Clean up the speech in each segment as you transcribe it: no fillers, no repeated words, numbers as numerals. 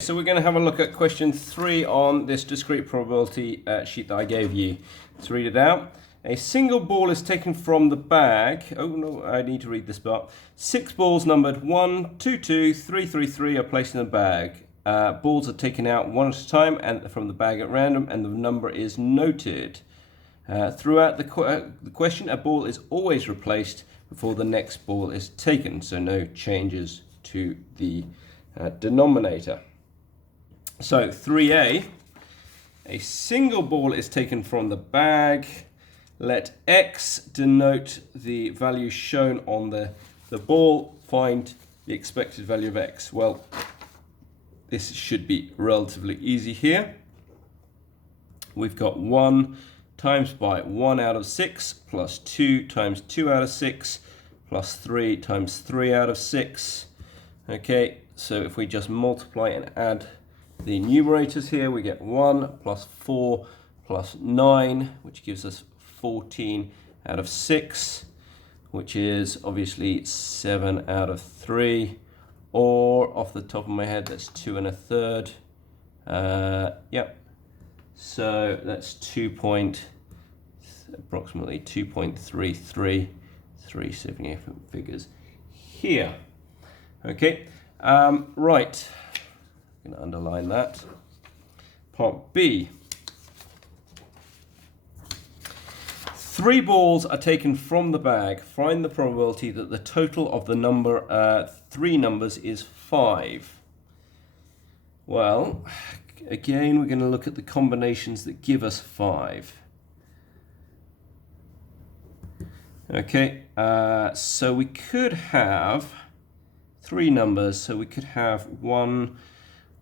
So we're going to have a look at question 3 on this discrete probability sheet that I gave you. Let's read it out. A single ball is taken from the bag. Oh no, I need to read this part. 6 balls numbered 1, 2, 2, 3, 3, 3 are placed in the bag. Balls are taken out one at a time and from the bag at random, and the number is noted. Throughout the question, a ball is always replaced before the next ball is taken, so no changes to the denominator. So 3a, a single ball is taken from the bag. Let x denote the value shown on the ball. Find the expected value of x. Well, this should be relatively easy here. We've got 1 times by 1 out of 6 plus 2 times 2 out of 6 plus 3 times 3 out of 6. Okay, so if we just multiply and add the numerators here, we get 1 plus 4 plus 9, which gives us 14 out of 6, which is obviously 7 out of 3, or off the top of my head, that's 2 1/3. Yep. So that's approximately 2.33, 3 significant figures here. Okay, right. I'm going to underline that. Part B. 3 balls are taken from the bag. Find the probability that the total of the number 3 numbers is 5. Well, again, we're going to look at the combinations that give us 5. Okay, so we could have 3 numbers. So we could have 1,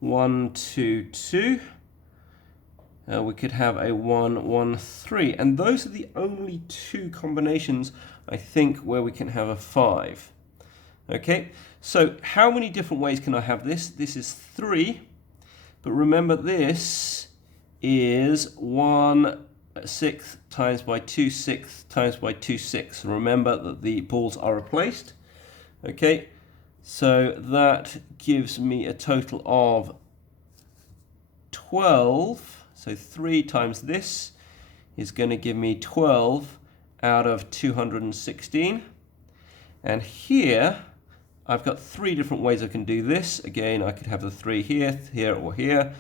1, 2, 2. We could have a 1, 1, 3. And those are the only 2 combinations, I think, where we can have a 5. Okay, so how many different ways can I have this? This is 3. But remember, this is 1/6 times by 2/6 times by 2/6. Remember that the balls are replaced. Okay, so that gives me a total of 12. So 3 times this is going to give me 12 out of 216. And here, I've got 3 different ways I can do this. Again, I could have the 3 here, here, or here.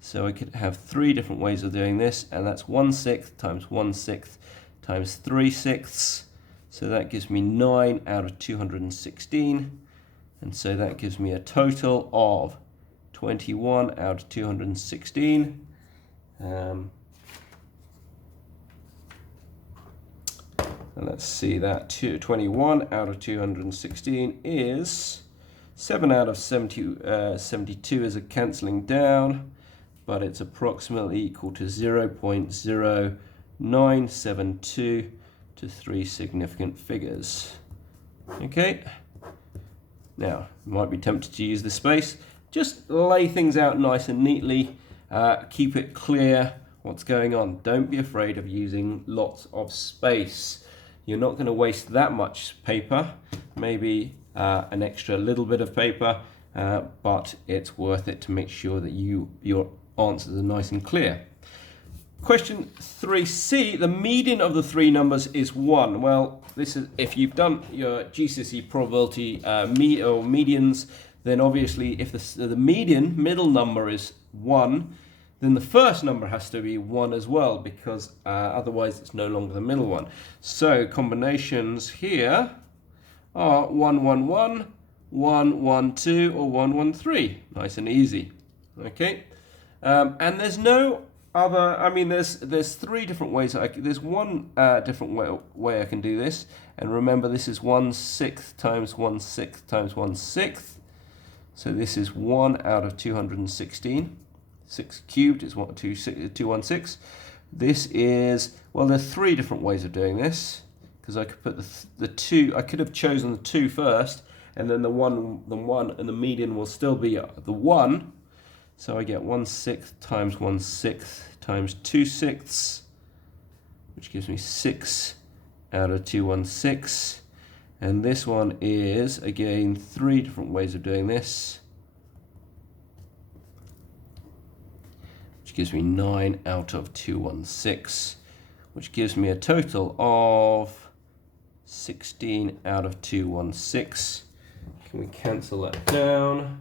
So I could have 3 different ways of doing this. And that's 1/6 times 1/6 times 3/6. So that gives me 9 out of 216. And so that gives me a total of 21 out of 216. And let's see, that 21 out of 216 is 7 out of 72 is a cancelling down, but it's approximately equal to 0.0972 to 3 significant figures. Okay. Now, you might be tempted to use the space. Just lay things out nice and neatly. Keep it clear what's going on. Don't be afraid of using lots of space. You're not going to waste that much paper. Maybe an extra little bit of paper, but it's worth it to make sure that your answers are nice and clear. Question 3C, the median of the 3 numbers is 1. Well, this is if you've done your GCSE probability medians, then obviously if the median middle number is 1, then the first number has to be 1 as well, because otherwise it's no longer the middle one. So combinations here are 1, 1, 1, 1, 1, 2, or 1, 1, 3. Nice and easy. Okay, and there's no other. I mean, there's 3 different ways. There's one different way I can do this. And remember, this is 1/6 times 1/6 times 1/6. So this is 1 out of 216. 6 cubed is 216. This is, well, there's 3 different ways of doing this, because I could put the 2. I could have chosen the 2 first, and then the 1, and the median will still be the 1. So I get 1/6 times 1/6 times 2/6, which gives me 6 out of 216. And this one is, again, 3 different ways of doing this. which gives me 9 out of 216, which gives me a total of 16 out of 216. Can we cancel that down?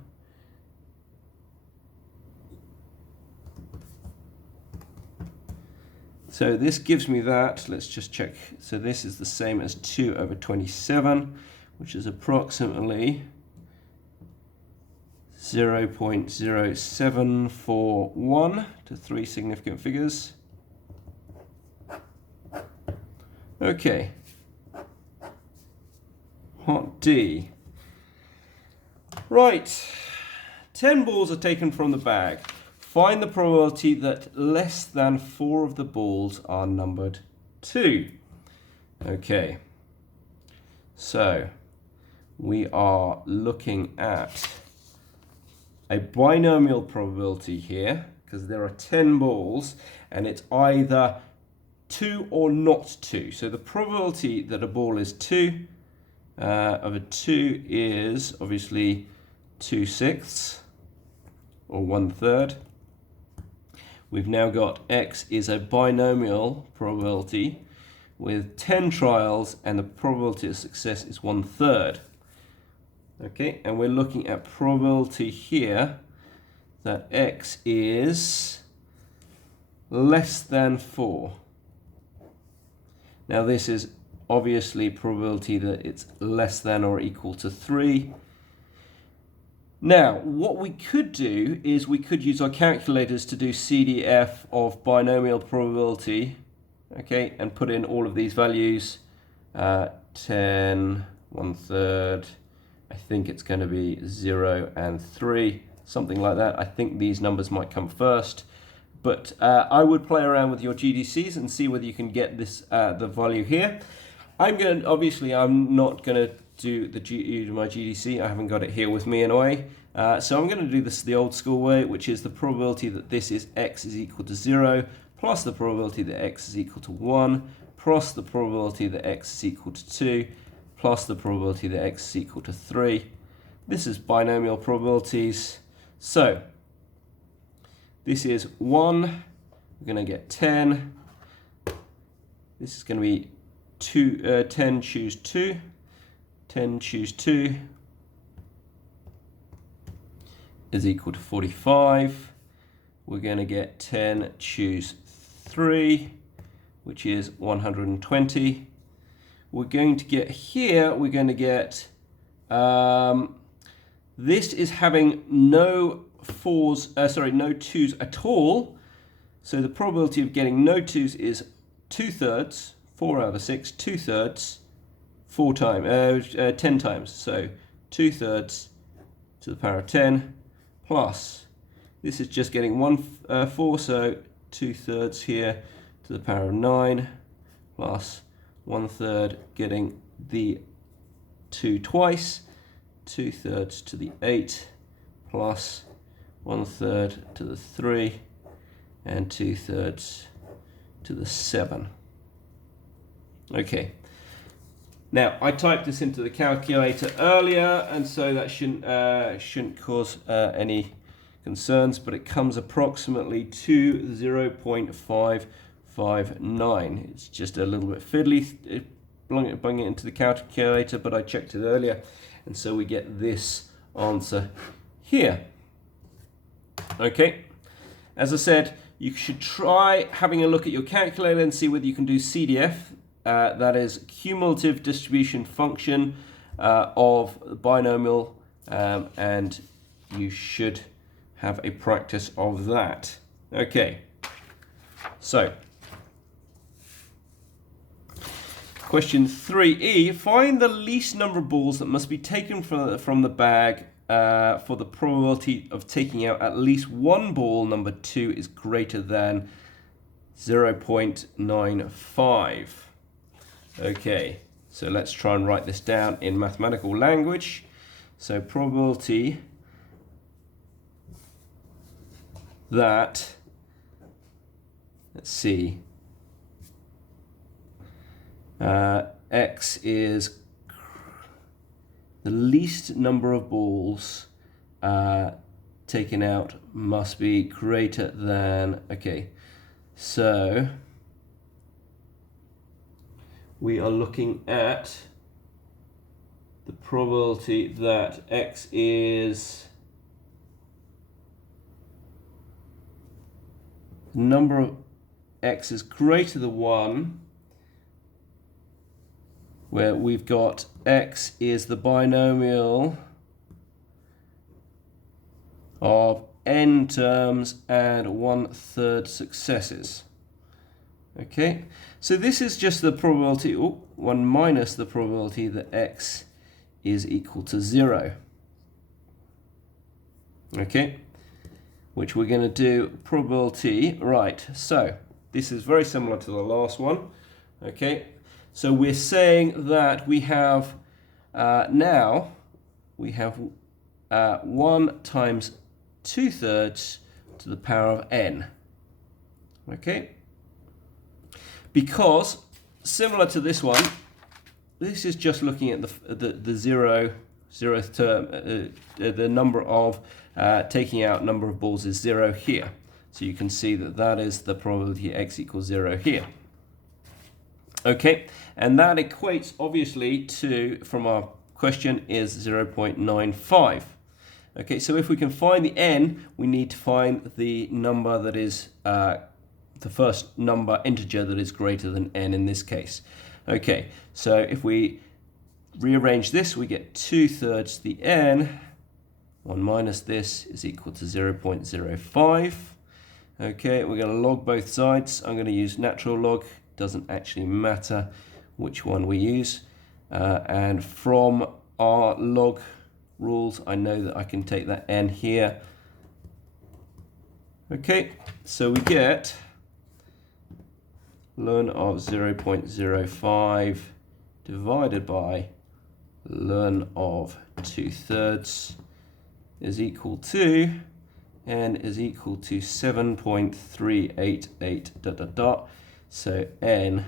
So this gives me that. Let's just check. So this is the same as 2 over 27, which is approximately 0.0741 to 3 significant figures. Okay. Part D. Right. 10 balls are taken from the bag. Find the probability that less than 4 of the balls are numbered 2. Okay. So we are looking at a binomial probability here, because there are 10 balls and it's either 2 or not 2. So the probability that a ball is 2 of a 2 is obviously 2/6 or 1/3. We've now got X is a binomial probability with 10 trials and the probability of success is 1/3. Okay, and we're looking at probability here that X is less than 4. Now this is obviously probability that it's less than or equal to 3. Now, what we could do is we could use our calculators to do CDF of binomial probability, okay, and put in all of these values, 10, 1/3, I think it's going to be 0 and 3, something like that. I think these numbers might come first, but I would play around with your GDCs and see whether you can get this the value here. I'm not going to do my GDC. I haven't got it here with me in a way. So I'm going to do this the old school way, which is the probability that this is X is equal to 0, plus the probability that X is equal to 1, plus the probability that X is equal to 2, plus the probability that X is equal to 3. This is binomial probabilities. So this is 1, we're going to get 10. This is going to be 10 choose 2, 10 choose 2 is equal to 45. We're going to get 10 choose 3, which is 120. We're going to get here, we're going to get, this is having no no 2s at all. So the probability of getting no 2s is 2/3, 4 out of 6, 2/3, 10 times. So 2/3 to the power of 10 plus, this is just getting 4, so 2/3 here to the power of 9 plus 1/3 getting the 2 twice, 2/3 to the 8 plus 1/3 to the 3 and 2/3 to the 7. Okay. Now I typed this into the calculator earlier, and so that shouldn't cause any concerns, but it comes approximately to 0.559. It's just a little bit fiddly bunging it into the calculator, but I checked it earlier, and so we get this answer here. Okay, as I said, you should try having a look at your calculator and see whether you can do CDF. That is cumulative distribution function of binomial, and you should have a practice of that. Okay, so question 3E, find the least number of balls that must be taken from the bag for the probability of taking out at least one ball number 2 is greater than 0.95. Okay, so let's try and write this down in mathematical language. So probability that, let's see, X is the least number of balls taken out must be greater than, okay, so we are looking at the probability that x is number of x is greater than 1, where we've got x is the binomial of n terms and 1/3 successes. Okay, so this is just the probability, 1 minus the probability that x is equal to 0. Okay, which we're going to do probability, right, so this is very similar to the last one. Okay, so we're saying that we have, now, we have 1 times 2/3 to the power of n. Okay, because similar to this one, this is just looking at the zeroth term, the number of taking out number of balls is 0 here. So you can see that that is the probability x equals 0 here. Okay, and that equates obviously to, from our question, is 0.95. Okay, so if we can find the n, we need to find the number that is the first number integer that is greater than n in this case. Okay, so if we rearrange this, we get 2/3 the n. 1 minus this is equal to 0.05. Okay, we're going to log both sides. I'm going to use natural log. Doesn't actually matter which one we use. And from our log rules, I know that I can take that n here. Okay, so we get ln of 0.05 divided by ln of 2/3 is equal to, n is equal to 7.388 ... So n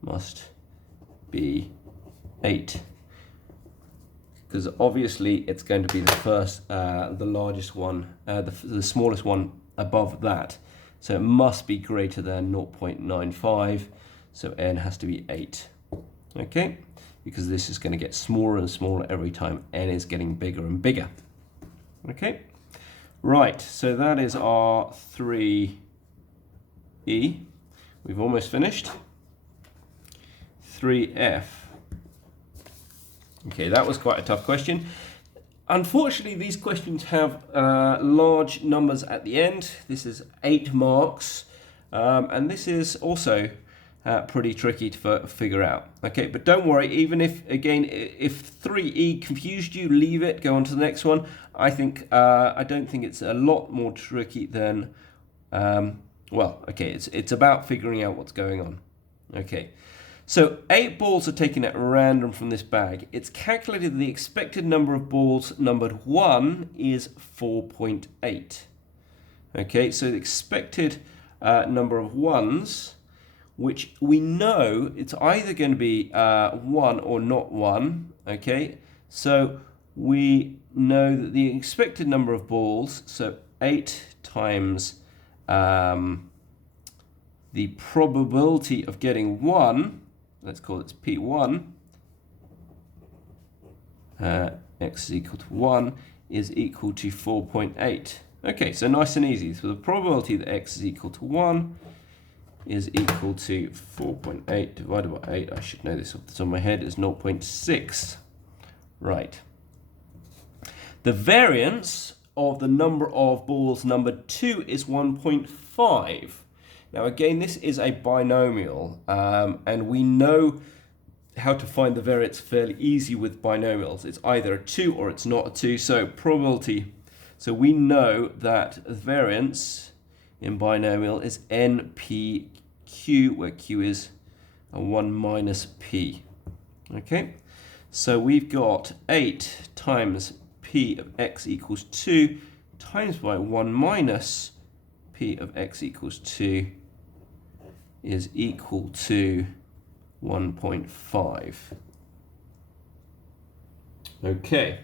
must be 8. Because obviously it's going to be the first, the largest one, the smallest one above that. So it must be greater than 0.95. So n has to be 8. Okay? Because this is going to get smaller and smaller every time n is getting bigger and bigger. Okay? Right, so that is our 3E. We've almost finished. 3F. Okay, that was quite a tough question. Unfortunately, these questions have large numbers at the end. This is 8 marks, and this is also pretty tricky to figure out. Okay, but don't worry, even if, again, if 3E confused you, leave it, go on to the next one. I don't think it's a lot more tricky than, well, okay, it's about figuring out what's going on. Okay, so 8 balls are taken at random from this bag. It's calculated the expected number of balls numbered 1 is 4.8. Okay, so the expected number of ones, which we know it's either going to be 1 or not 1. Okay, so we know that the expected number of balls, so 8 times the probability of getting 1, let's call it P1, x is equal to 1, is equal to 4.8. Okay, so nice and easy. So the probability that x is equal to 1 is equal to 4.8 divided by 8, I should know this off the top of my head, is 0.6. Right. The variance of the number of balls numbered 2 is 1.5. Now again, this is a binomial, and we know how to find the variance fairly easy with binomials. It's either a 2 or it's not a 2, so probability. So we know that the variance in binomial is NPQ, where Q is a 1 minus P. Okay, so we've got 8 times P of x equals 2 times by 1 minus P of x equals 2 is equal to 1.5. Okay,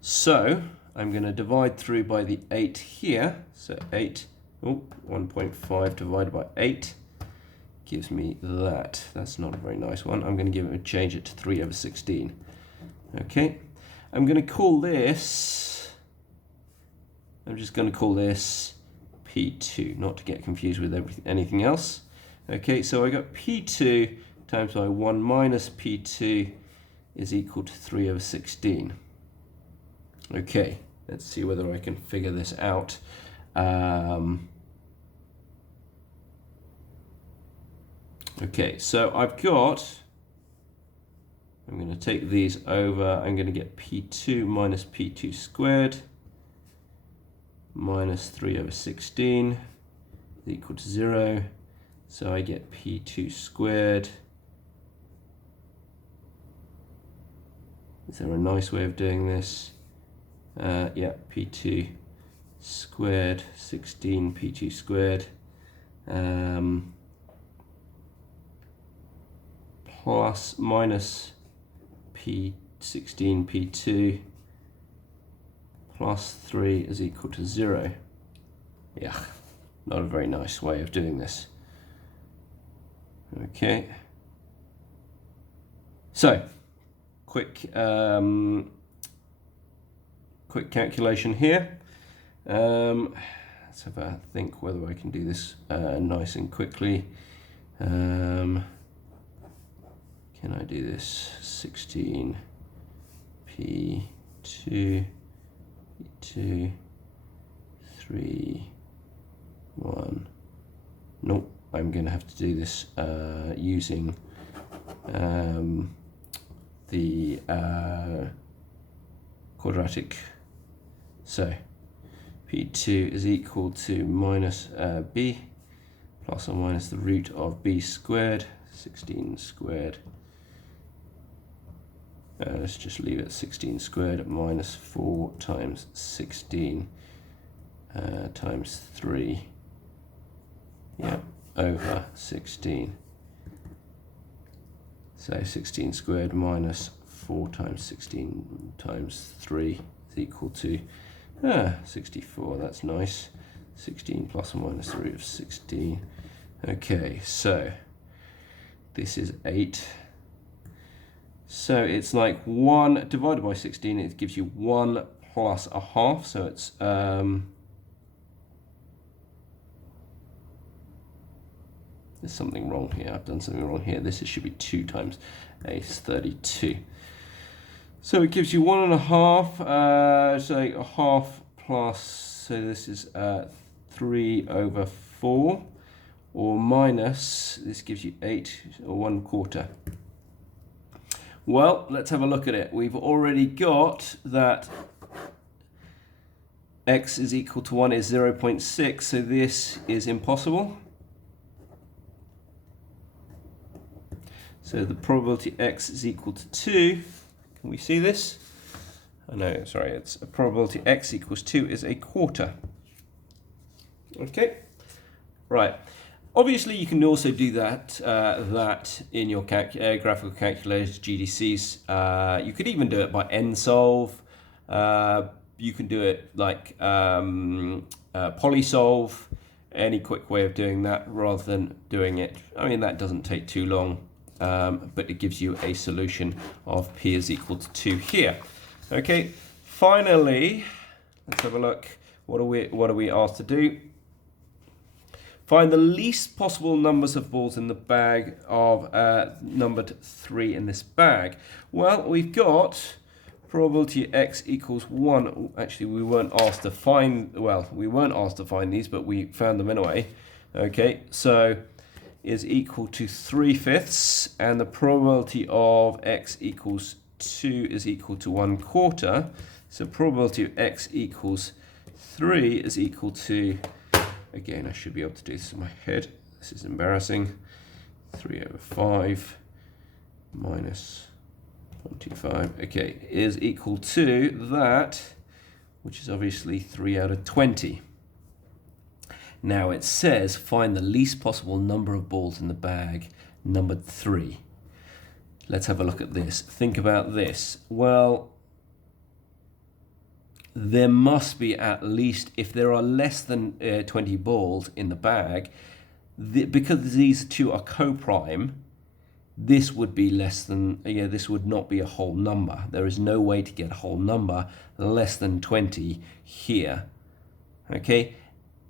so I'm going to divide through by the 8 here. So 8, 1.5 divided by 8 gives me that. That's not a very nice one. I'm going to change it to 3 over 16. Okay, I'm going to call this, I'm just going to call this P2, not to get confused with anything else. Okay, so I got P2 times by 1 minus P2 is equal to 3 over 16. Okay, let's see whether I can figure this out. Okay, so I've got, I'm going to take these over, I'm going to get P2 minus P2 squared minus 3 over 16 is equal to 0. So I get P2 squared. Is there a nice way of doing this? Yeah, P2 squared, 16 P2 squared. Plus minus P16 P2 plus 3 is equal to 0. Yeah, not a very nice way of doing this. Okay. So, quick calculation here. Let's have a think whether I can do this nice and quickly. Can I do this? 16 P2 P2 3 1. Nope, I'm going to have to do this using the quadratic. So P2 is equal to minus b plus or minus the root of b squared, 16 squared. Let's just leave it 16 squared minus 4 times 16 times 3. Yeah, over 16. So 16 squared minus 4 times 16 times 3 is equal to 64. That's nice. 16 plus or minus the root of 16. Okay, so this is 8. So it's like 1 divided by 16, it gives you 1 plus a half, so it's there's something wrong here. I've done something wrong here. This should be 2 times 8 is 32. So it gives you 1.5, so a half plus, so this is 3 over 4, or minus, this gives you 8 or 1/4. Well, let's have a look at it. We've already got that x is equal to 1 is 0.6, so this is impossible. So the probability x is equal to 2. Can we see this? Oh no, sorry, it's a probability x equals 2 is 1/4. Okay, right. Obviously, you can also do that in your graphical calculators, GDCs. You could even do it by nsolve. You can do it like polysolve. Any quick way of doing that rather than doing it. I mean, that doesn't take too long, but it gives you a solution of p is equal to 2 here. Okay. Finally, let's have a look. What are we asked to do? Find the least possible numbers of balls in the bag of numbered 3 in this bag. Well, we've got probability x equals 1. Actually, we weren't asked to find, well, we weren't asked to find these, but we found them anyway. Okay, so is equal to 3/5, and the probability of x equals 2 is equal to 1/4. So probability of x equals 3 is equal to, again, I should be able to do this in my head. This is embarrassing. 3 over 5 minus 125. Okay, is equal to that, which is obviously 3 out of 20. Now it says find the least possible number of balls in the bag, numbered 3. Let's have a look at this. Think about this. Well, there must be at least, if there are less than 20 balls in the bag, because these two are co-prime, this would be less than, this would not be a whole number. There is no way to get a whole number less than 20 here. Okay,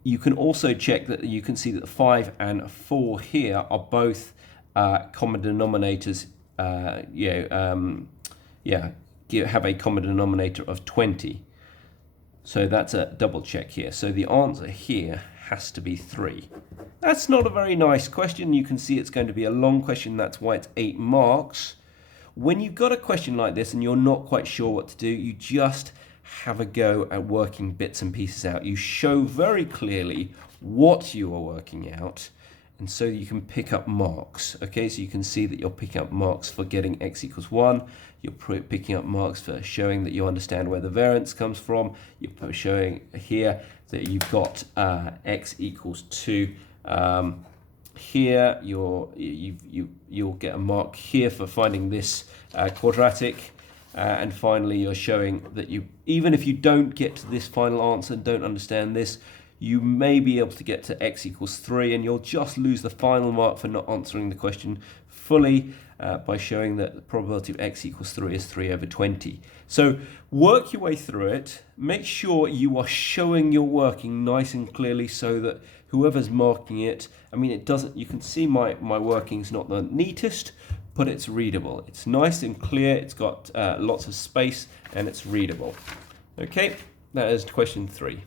you can also check that you can see that 5 and 4 here are both common denominators, have a common denominator of 20. So that's a double check here. So the answer here has to be 3. That's not a very nice question. You can see it's going to be a long question. That's why it's 8 marks. When you've got a question like this and you're not quite sure what to do, you just have a go at working bits and pieces out. You show very clearly what you are working out, and so you can pick up marks. Okay, so you can see that you're picking up marks for getting x equals 1. You're picking up marks for showing that you understand where the variance comes from. You're showing here that you've got x equals 2. Here you'll get a mark here for finding this quadratic. And finally, you're showing that even if you don't get to this final answer and don't understand this, you may be able to get to x equals 3, and you'll just lose the final mark for not answering the question fully by showing that the probability of x equals 3 is 3 over 20. So work your way through it. Make sure you are showing your working nice and clearly so that whoever's marking it, you can see my working's not the neatest, but it's readable. It's nice and clear, it's got lots of space, and it's readable. Okay, that is question 3.